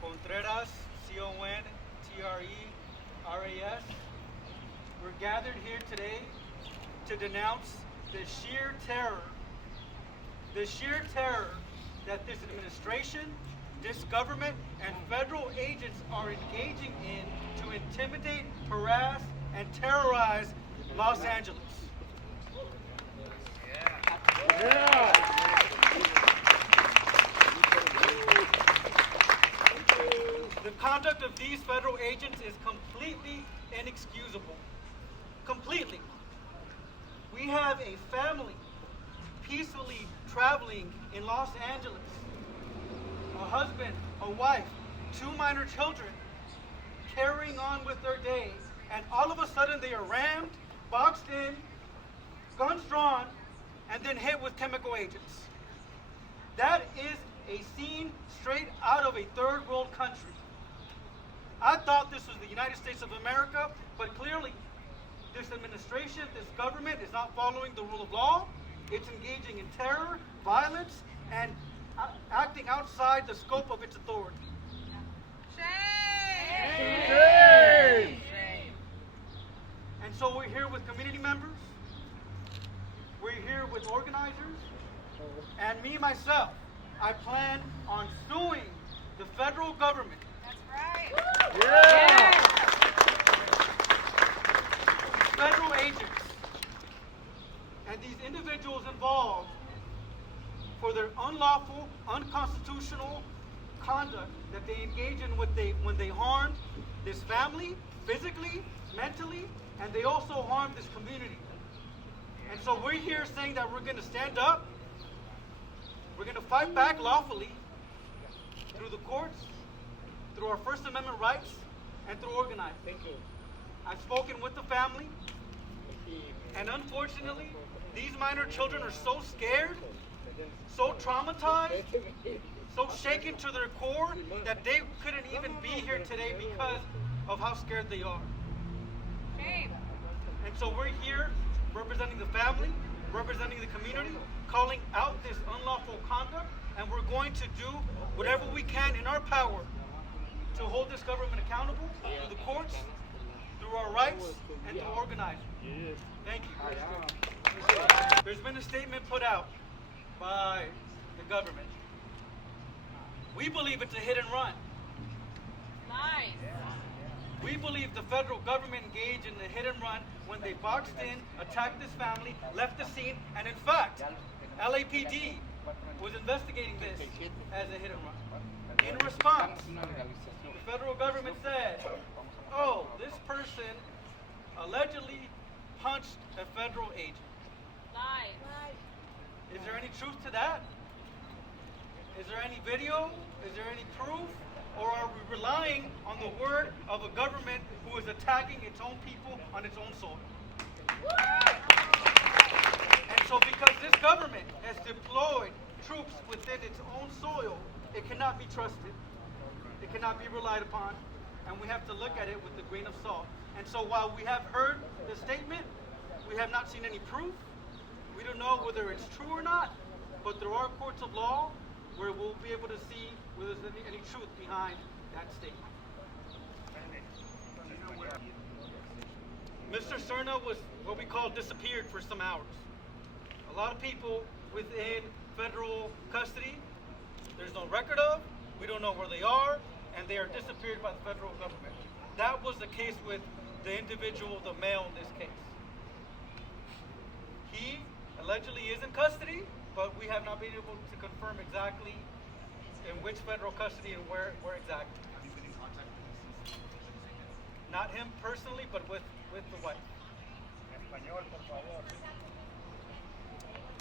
Contreras, Contreras. We're gathered here today to denounce the sheer terror that this administration, this government, and federal agents are engaging in to intimidate, harass, and terrorize Los Angeles. The conduct of these federal agents is completely inexcusable. Completely. We have a family peacefully traveling in Los Angeles. A husband, a wife, 2 minor children, carrying on with their day, and all of a sudden they are rammed, boxed in, guns drawn, and then hit with chemical agents. That is a scene straight out of a third world country. I thought this was the United States of America, but clearly this administration, this government is not following the rule of law. It's engaging in terror, violence, and acting outside the scope of its authority. Shame! Shame! And so we're here with community members. We're here with organizers. And me, myself, I plan on suing the federal government. That's right. Yeah. Federal agents and these individuals involved for their unlawful, unconstitutional conduct that they engage in when they harmed this family physically, mentally, and they also harmed this community. And so we're here saying that we're going to stand up. We're going to fight back lawfully through the courts, through our First Amendment rights, and through organizing. Thank you. I've spoken with the family, and unfortunately, these minor children are so scared, so traumatized, so shaken to their core that they couldn't even be here today because of how scared they are. Shame. And so we're here representing the family, representing the community, calling out this unlawful conduct, and we're going to do whatever we can in our power to hold this government accountable through the courts, through our rights, and through organizing. Thank you. There's been a statement put out by the government. We believe it's a hit and run. Nice. We believe the federal government engaged in the hit and run when they boxed in, attacked this family, left the scene, and in fact, LAPD was investigating this as a hit and run. In response, the federal government said, oh, this person allegedly punched a federal agent. Nice. Is there any truth to that? Is there any video? Is there any proof? Or are we relying on the word of a government who is attacking its own people on its own soil? And so because this government has deployed troops within its own soil, it cannot be trusted. It cannot be relied upon. And we have to look at it with a grain of salt. And so while we have heard the statement, we have not seen any proof. We don't know whether it's true or not, but there are courts of law where we'll be able to see whether there's any truth behind that statement. Mr. Cerna was what we call disappeared for some hours. A lot of people within federal custody, there's no record of, we don't know where they are, and they are disappeared by the federal government. That was the case with the individual, the male in this case. He allegedly is in custody, but we have not been able to confirm exactly in which federal custody and where exactly. Have you been in contact with him since Not him personally, but with the wife.